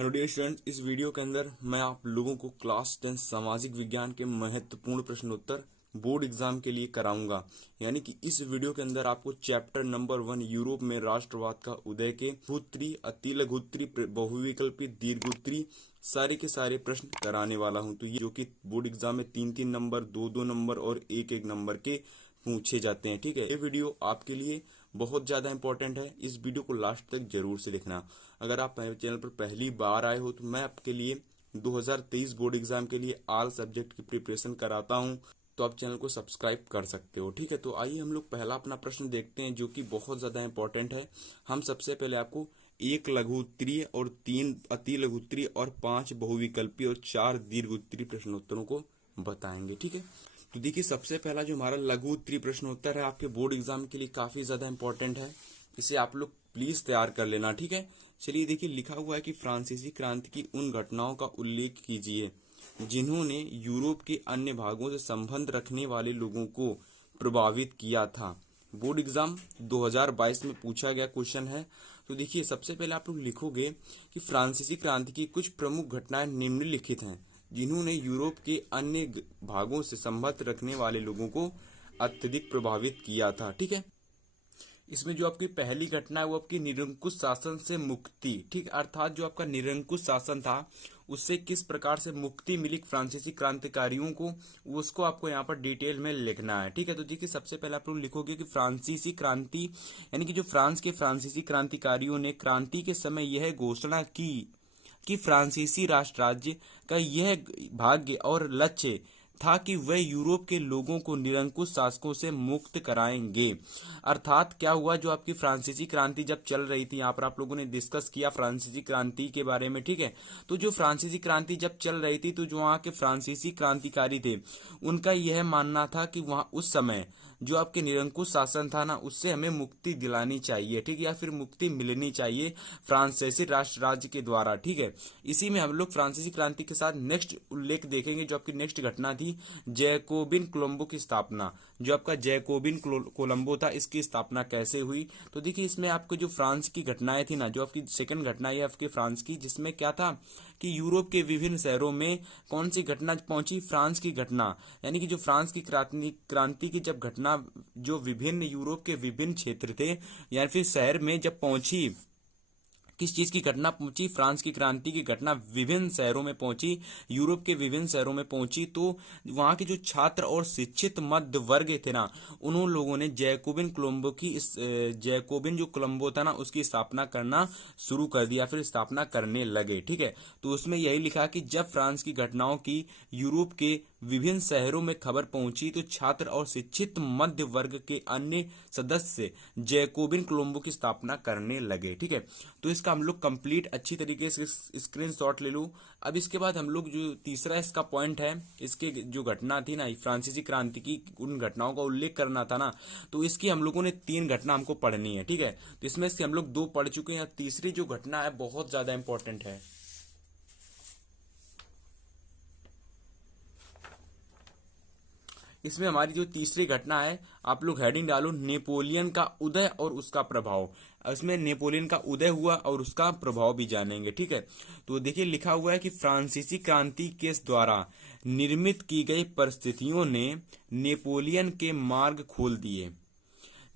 Hello dear students, इस video के अंदर मैं आप लोगों को क्लास 10 सामाजिक विज्ञान के महत्वपूर्ण प्रश्नोत्तर बोर्ड एग्जाम के लिए कराऊंगा। यानी कि इस वीडियो के अंदर आपको चैप्टर नंबर 1 यूरोप में राष्ट्रवाद का उदय के लघुत्तरी, अतिलघुत्तरी, बहुविकल्पी, दीर्घोत्तरी सारे के सारे प्रश्न कराने वाला हूं। तो ये जो कि बोर्ड एग्जाम में 3-3 नंबर, 2-2 नंबर और 1-1 नंबर के पूछे जाते हैं। ठीक है, ये वीडियो आपके लिए बहुत ज्यादा इंपॉर्टेंट है। इस वीडियो को लास्ट तक जरूर से देखना। अगर आप मेरे चैनल पर पहली बार आए हो तो मैं आपके लिए 2023 बोर्ड एग्जाम के लिए ऑल सब्जेक्ट की प्रिपरेशन कराता हूं, तो आप चैनल को सब्सक्राइब कर सकते हो। ठीक है, तो आइए हम लोग पहला अपना प्रश्न देखते हैं जो कि बहुत ज्यादा इंपॉर्टेंट है। हम सबसे पहले आपको 1 लघुत्तरीय और 3 अति लघुत्तरीय और 5 बहुविकल्पीय और 4 दीर्घोत्तरीय प्रश्नोत्तरों को बताएंगे। ठीक है, तो देखिए सबसे पहला जो हमारा लघु उत्तरीय प्रश्नोत्तर है आपके बोर्ड एग्जाम के लिए काफी ज्यादा इंपॉर्टेंट है। इसे आप लोग प्लीज तैयार कर लेना। ठीक है, चलिए देखिए लिखा हुआ है कि फ्रांसीसी क्रांति की उन घटनाओं का उल्लेख कीजिए जिन्होंने यूरोप के अन्य भागों से संबंध रखने वाले लोगों को प्रभावित किया था। बोर्ड एग्जाम 2022 में पूछा गया क्वेश्चन है। तो देखिए सबसे पहले आप लोग लिखोगे कि फ्रांसीसी क्रांति की कुछ प्रमुख घटनाएं निम्नलिखित हैं जिन्होंने यूरोप के अन्य भागों से संबंध रखने वाले लोगों को अत्यधिक प्रभावित किया था। ठीक है, इसमें जो आपकी पहली घटना है वो आपकी निरंकुश शासन से मुक्ति। ठीक, अर्थात जो आपका निरंकुश शासन था उससे किस प्रकार से मुक्ति मिली फ्रांसीसी क्रांतिकारियों को, उसको आपको यहाँ पर डिटेल में लिखना है। ठीक है, तो देखिए सबसे पहले आप लोग लिखोगे कि फ्रांसीसी क्रांति यानी कि जो फ्रांस के फ्रांसीसी क्रांतिकारियों ने क्रांति के समय यह घोषणा की कि फ्रांसीसी राष्ट्र राज्य का यह भाग्य और लक्ष्य था कि वे यूरोप के लोगों को निरंकुश शासकों से मुक्त कराएंगे। अर्थात क्या हुआ, जो आपकी फ्रांसीसी क्रांति जब चल रही थी, यहाँ पर आप लोगों ने डिस्कस किया फ्रांसीसी क्रांति के बारे में। ठीक है, तो जो फ्रांसीसी क्रांति जब चल रही थी तो जो वहाँ के फ्रांसीसी क्रांतिकारी थे उनका यह मानना था कि वहाँ उस समय जो आपके निरंकुश शासन था ना उससे हमें मुक्ति दिलानी चाहिए। ठीक, या फिर मुक्ति मिलनी चाहिए फ्रांसीसी राष्ट्र राज्य के द्वारा। ठीक है, इसी में हम लोग फ्रांसीसी क्रांति के साथ नेक्स्ट उल्लेख देखेंगे। जो आपकी नेक्स्ट घटना थी जैकोबिन कोलंबो की स्थापना। जो आपका जैकोबिन कोलंबो था इसकी स्थापना कैसे हुई, तो देखिए इसमें आपको जो फ्रांस की घटनाएं थी ना, जो आपकी सेकंड घटना है आपके फ्रांस की, जिसमें क्या था कि यूरोप के विभिन्न शहरों में कौन सी घटना पहुंची, फ्रांस की घटना। यानी कि जो फ्रांस की क्रांति की जब घटना जो विभिन्न यूरोप के विभिन्न क्षेत्र थे या फिर शहर में जब पहुंची, किस चीज की घटना पहुंची, फ्रांस की क्रांति की घटना विभिन्न शहरों में पहुंची, यूरोप के विभिन्न शहरों में पहुंची, तो वहां के जो छात्र और शिक्षित मध्य वर्ग थे ना, उन लोगों ने जैकोबिन कोलंबो की जैकोबिन जो कोलंबो था ना उसकी स्थापना करना शुरू कर दिया, फिर स्थापना करने लगे। ठीक है, तो उसमें यही लिखा कि जब फ्रांस की घटनाओं की यूरोप के विभिन्न शहरों में खबर पहुंची तो छात्र और शिक्षित मध्य वर्ग के अन्य सदस्य जैकोबिन कोलंबो की स्थापना करने लगे। ठीक है, तो इसका हम लोग कंप्लीट अच्छी तरीके से स्क्रीनशॉट ले लो। अब इसके बाद हम लोग जो तीसरा इसका पॉइंट है, इसके जो घटना थी ना फ्रांसीसी क्रांति की, उन घटनाओं का उल्लेख करना था ना, तो इसकी हम लोगों ने 3 घटना हमको पढ़नी है। ठीक है, तो इसमें से हम लोग 2 पढ़ चुके हैं, तीसरी जो घटना है बहुत ज्यादा इंपॉर्टेंट है। इसमें हमारी जो तीसरी घटना है, आप लोग हेडिंग डालो नेपोलियन का उदय और उसका प्रभाव। इसमें नेपोलियन का उदय हुआ और उसका प्रभाव भी जानेंगे। ठीक है, तो देखिए लिखा हुआ है कि फ्रांसीसी क्रांति के द्वारा निर्मित की गई परिस्थितियों ने नेपोलियन के मार्ग खोल दिए,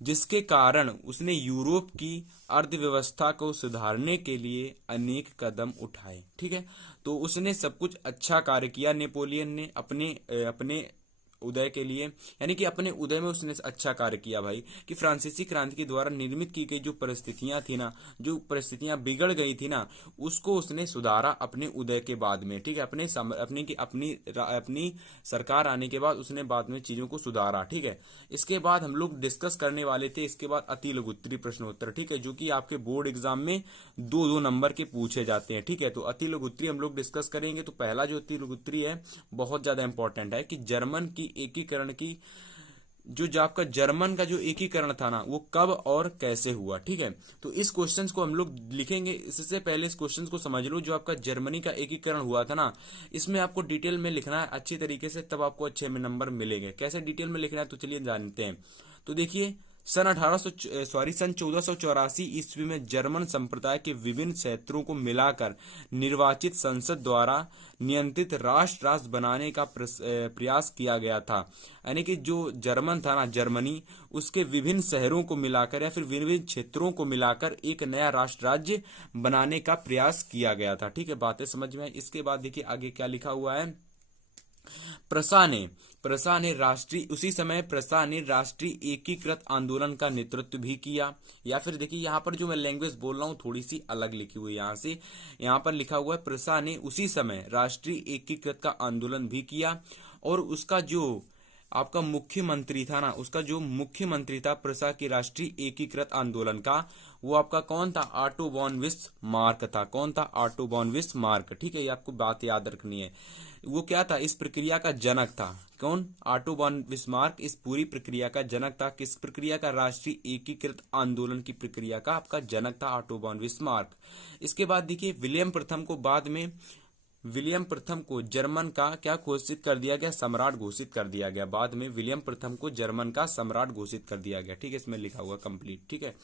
जिसके कारण उसने यूरोप की अर्थव्यवस्था को सुधारने के लिए अनेक कदम उठाए। ठीक है, तो उसने सब कुछ अच्छा कार्य किया नेपोलियन ने अपने उदय के लिए, यानी कि अपने उदय में उसने अच्छा कार्य किया भाई, कि फ्रांसीसी क्रांति के द्वारा निर्मित की गई जो परिस्थितियां थी ना, जो परिस्थितियां बिगड़ गई थी ना, उसको उसने सुधारा अपने उदय के बाद में। ठीक है, अपनी सरकार आने के बाद उसने बाद में चीजों को सुधारा। ठीक है, इसके बाद हम लोग डिस्कस करने वाले थे इसके बाद अति लघुत्तरीय प्रश्नोत्तर। ठीक है, जो कि आपके बोर्ड एग्जाम में 2-2 नंबर के पूछे जाते हैं। ठीक है, तो अति लघुत्तरीय हम लोग डिस्कस करेंगे। तो पहला जो अति लघुत्तरीय है बहुत ज्यादा इंपॉर्टेंट है कि जर्मन की एकीकरण की जो आपका जर्मन का जो एकीकरण था ना वो कब और कैसे हुआ। ठीक है, तो इस क्वेश्चंस को हम लोग लिखेंगे। इससे पहले इस क्वेश्चंस को समझ लो, जो आपका जर्मनी का एकीकरण हुआ था ना, इसमें आपको डिटेल में लिखना है अच्छी तरीके से, तब आपको अच्छे में नंबर मिलेंगे। कैसे डिटेल में लिखना है तो चलिए जानते हैं। तो देखिए सन 1484 ईस्वी में जर्मन संप्रदाय के विभिन्न क्षेत्रों को मिलाकर निर्वाचित संसद द्वारा नियंत्रित राष्ट्र बनाने का प्रयास किया गया था। यानी कि जो जर्मन था ना, जर्मनी, उसके विभिन्न शहरों को मिलाकर या फिर विभिन्न क्षेत्रों को मिलाकर एक नया राष्ट्र राज्य बनाने का प्रयास किया गया था। ठीक है, बातें समझ में। इसके बाद देखिए आगे क्या लिखा हुआ है। प्रसा ने राष्ट्रीय उसी समय प्रसा ने राष्ट्रीय एकीकृत आंदोलन का नेतृत्व भी किया। या फिर देखिए यहाँ पर जो मैं लैंग्वेज बोल रहा हूँ थोड़ी सी अलग लिखी हुई है यहाँ से। यहाँ पर लिखा हुआ है प्रसा ने उसी समय राष्ट्रीय एकीकृत का आंदोलन भी किया, और उसका जो आपका मुख्यमंत्री था ना, उसका जो मुख्यमंत्री था प्रसा की राष्ट्रीय एकीकृत आंदोलन का, वो आपका कौन था? ऑटो वॉन बिस्मार्क था। कौन था? Otto von Bismarck. ठीक है, ये आपको बात याद रखनी है। वो क्या था? इस प्रक्रिया का जनक था। कौन? ऑटो वॉन बिस्मार्क इस पूरी प्रक्रिया का जनक था। किस प्रक्रिया का? राष्ट्रीय एकीकृत आंदोलन की प्रक्रिया का आपका जनक था ऑटो वॉन बिस्मार्क। इसके बाद देखिए विलियम प्रथम को जर्मन का क्या घोषित कर दिया गया? सम्राट घोषित कर दिया गया। बाद में विलियम प्रथम को जर्मन का सम्राट घोषित कर दिया गया। ठीक है, इसमें लिखा हुआ कंप्लीट। ठीक है,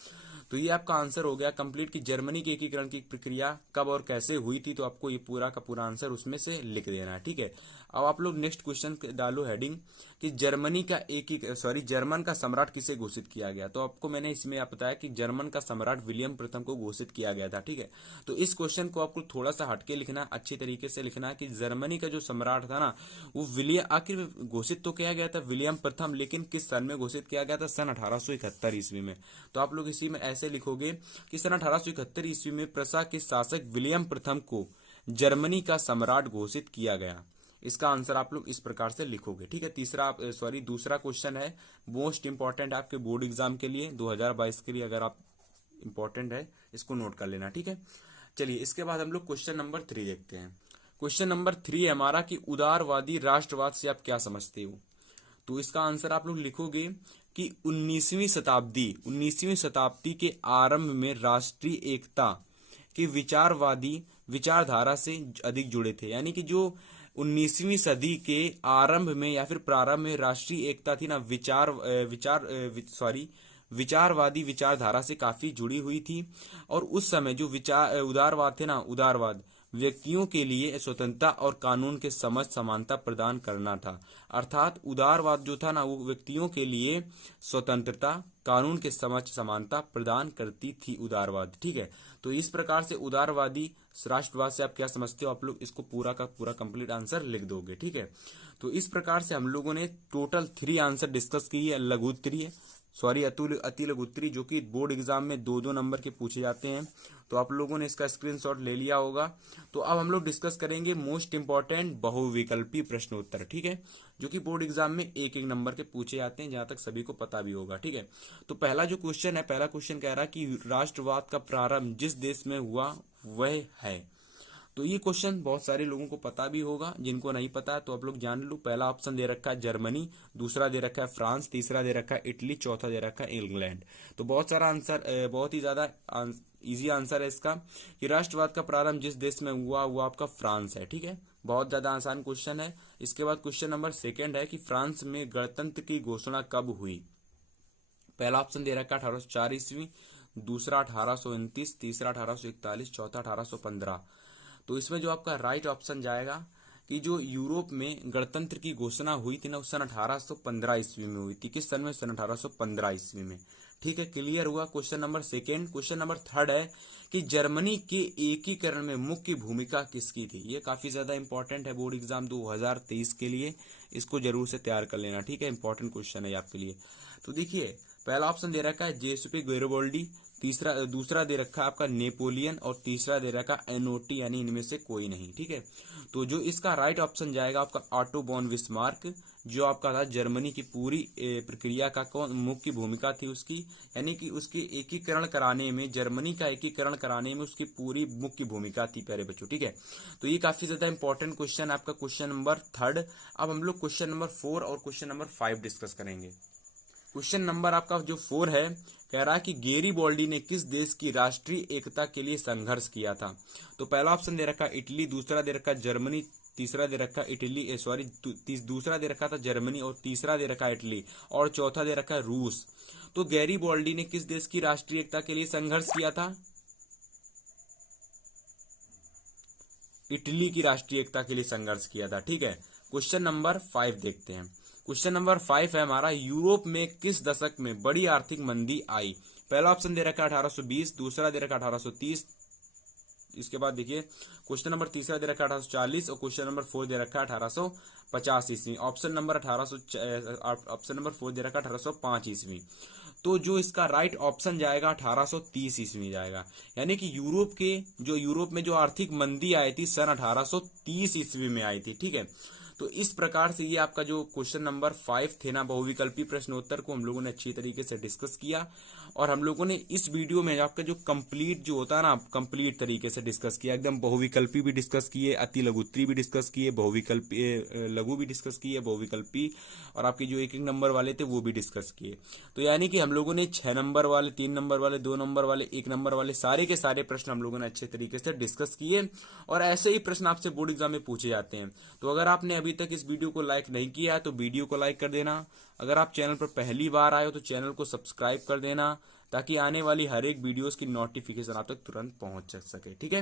तो ये आपका आंसर हो गया कंप्लीट कि जर्मनी के एकीकरण की प्रक्रिया कब और कैसे हुई थी। तो आपको ये पूरा का पूरा आंसर उसमें से लिख देना है। ठीक है, अब आप लोग नेक्स्ट क्वेश्चन डालो हेडिंग कि जर्मन का सम्राट किसे घोषित किया गया। तो आपको मैंने इसमें बताया कि जर्मन का सम्राट विलियम प्रथम को घोषित किया गया था। ठीक है, तो इस क्वेश्चन को आपको थोड़ा सा हटके लिखना, अच्छी तरीके से लिखना है कि जर्मनी का जो सम्राट था ना, वो विलियम, आखिर घोषित तो किया गया था विलियम प्रथम, लेकिन किस सन में घोषित किया गया था? सन 1871 ईस्वी में। तो आप लोग इसी में ऐसे लिखोगे कि सन 1871 ईस्वी में प्रसा के शासक विलियम प्रथम को जर्मनी का सम्राट घोषित किया गया। इसका आंसर आप लोग इस प्रकार से लिखोगे। ठीक है, दूसरा क्वेश्चन है, मोस्ट इंपॉर्टेंट आपके बोर्ड एग्जाम के लिए 2022 के लिए, अगर आप इंपॉर्टेंट है इसको नोट कर लेना। ठीक है, चलिए इसके बाद हम लोग क्वेश्चन नंबर 3 देखते हैं। क्वेश्चन नंबर 3 है हमारा कि उदारवादी राष्ट्रवाद से आप क्या समझते हो। तो इसका आंसर आप लोग लिखोगे कि 19वीं शताब्दी के आरंभ में राष्ट्रीय एकता की विचारवादी विचारधारा से अधिक जुड़े थे। यानी कि जो 19वीं सदी के आरंभ में या फिर प्रारंभ में राष्ट्रीय एकता थी ना, विचारवादी विचारधारा से काफी जुड़ी हुई थी। और उस समय जो उदारवाद थे ना, उदारवाद व्यक्तियों के लिए स्वतंत्रता और कानून के समझ समानता प्रदान करना था। अर्थात उदारवाद जो था ना, वो व्यक्तियों के लिए स्वतंत्रता, कानून के समझ समानता प्रदान करती थी उदारवाद। ठीक है, तो इस प्रकार से उदारवादी राष्ट्रवाद से आप क्या समझते हो, आप लोग इसको पूरा का पूरा कंप्लीट आंसर लिख दोगे। ठीक है, तो इस प्रकार से हम लोगों ने टोटल 3 आंसर डिस्कस किए। अति लघु उत्तरी जो कि बोर्ड एग्जाम में 2-2 नंबर के पूछे जाते हैं। तो आप लोगों ने इसका स्क्रीनशॉट ले लिया होगा। तो अब हम लोग डिस्कस करेंगे मोस्ट इंपॉर्टेंट बहुविकल्पी प्रश्नोत्तर। ठीक है, जो कि बोर्ड एग्जाम में 1-1 नंबर के पूछे जाते हैं, जहां तक सभी को पता भी होगा। ठीक है, तो पहला क्वेश्चन कह रहा है कि राष्ट्रवाद का प्रारंभ जिस देश में हुआ वह है। तो ये क्वेश्चन बहुत सारे लोगों को पता भी होगा, जिनको नहीं पता है तो आप लोग जान लो। पहला ऑप्शन दे रखा है जर्मनी, दूसरा दे रखा है फ्रांस, तीसरा दे रखा है इटली, चौथा दे रखा है इंग्लैंड। तो बहुत सारा आंसर, बहुत ही ज्यादा इजी आंसर है इसका कि राष्ट्रवाद का प्रारंभ जिस देश में हुआ वो आपका फ्रांस है। ठीक है, बहुत ज्यादा आसान क्वेश्चन है। इसके बाद क्वेश्चन नंबर 2 है कि फ्रांस में गणतंत्र की घोषणा कब हुई। पहला ऑप्शन दे रखा है 1804 ईस्वी, दूसरा 1829, तीसरा 1841, चौथा 1815। तो इसमें जो आपका राइट ऑप्शन जाएगा कि जो यूरोप में गणतंत्र की घोषणा हुई थी ना, उस सन 1815 ईस्वी में हुई थी। किस सन में? सन 1815 ईस्वी में। ठीक है, क्लियर हुआ क्वेश्चन नंबर 2। क्वेश्चन नंबर 3 है कि जर्मनी के एकीकरण में मुख्य भूमिका किसकी थी। ये काफी ज्यादा इंपॉर्टेंट है बोर्ड एग्जाम 2023 के लिए, इसको जरूर से तैयार कर लेना। ठीक है, इंपॉर्टेंट क्वेश्चन है आपके लिए। तो देखिए पहला ऑप्शन दे रखा है जेसुपे गैरिबाल्डी, दूसरा दे रखा है आपका नेपोलियन, और तीसरा दे रखा है एनओटी, यानी इनमें से कोई नहीं। ठीक है, तो जो इसका राइट ऑप्शन जाएगा आपका ऑटो वॉन बिस्मार्क, जो आपका था जर्मनी की पूरी प्रक्रिया का कौन मुख्य भूमिका थी उसकी, यानी कि उसके एकीकरण कराने में, जर्मनी का एकीकरण कराने में उसकी पूरी मुख्य भूमिका थी प्यारे बच्चों। ठीक है, तो ये काफी ज्यादा इंपॉर्टेंट क्वेश्चन आपका क्वेश्चन नंबर 3। अब हम लोग क्वेश्चन नंबर 4 और क्वेश्चन नंबर 5 डिस्कस करेंगे। क्वेश्चन नंबर आपका जो 4 है कह रहा है कि गैरिबॉल्डी ने किस देश की राष्ट्रीय एकता के लिए संघर्ष किया था। तो पहला ऑप्शन दे रखा इटली, दूसरा दे रखा जर्मनी, तीसरा दे रखा इटली सॉरी दूसरा दे रखा था जर्मनी और तीसरा दे रखा इटली और चौथा दे रखा रूस। तो गैरिबॉल्डी ने किस देश की राष्ट्रीय एकता के लिए संघर्ष किया था? इटली की राष्ट्रीय एकता के लिए संघर्ष किया था। ठीक है, क्वेश्चन नंबर 5 देखते हैं। क्वेश्चन नंबर 5 है हमारा, यूरोप में किस दशक में बड़ी आर्थिक मंदी आई? पहला ऑप्शन दे रखा 1820, दूसरा दे रखा 1830, इसके बाद देखिए क्वेश्चन नंबर तीसरा दे रखा 1840 और क्वेश्चन नंबर 4 दे रखा 1850 ईस्वी। ऑप्शन नंबर 4 दे रखा 1805 ईस्वी। तो जो इसका राइट ऑप्शन जाएगा 1830 ईस्वी जाएगा, यानी कि यूरोप में जो आर्थिक मंदी आई थी सन 1830 ईस्वी में आई थी। ठीक है, तो इस प्रकार से ये आपका जो क्वेश्चन नंबर 5 थे ना, बहुविकल्पी प्रश्नोत्तर को हम लोगों ने अच्छी तरीके से डिस्कस किया और हम लोगों ने इस वीडियो में आपका जो कंप्लीट जो होता है ना, कंप्लीट तरीके से डिस्कस किया, एकदम बहुविकल्पी भी डिस्कस किए, अति लघुत्तरी भी डिस्कस किए, बहुविकल्पी लघु भी डिस्कस किए, बहुविकल्पी और आपके जो एक एक नंबर वाले थे वो भी डिस्कस किए। तो यानी कि हम लोगों ने 6 नंबर वाले, 3 नंबर वाले, 2 नंबर वाले, 1 नंबर वाले सारे के सारे प्रश्न हम लोगों ने अच्छे तरीके से डिस्कस किए और ऐसे ही प्रश्न आपसे बोर्ड एग्जाम में पूछे जाते हैं। तो अगर आपने अभी तक इस वीडियो को लाइक नहीं किया है तो वीडियो को लाइक कर देना। अगर आप चैनल पर पहली बार आए हो तो चैनल को सब्सक्राइब कर देना, ताकि आने वाली हर एक वीडियोस की नोटिफिकेशन आप तक तुरंत पहुंच सके। ठीक है।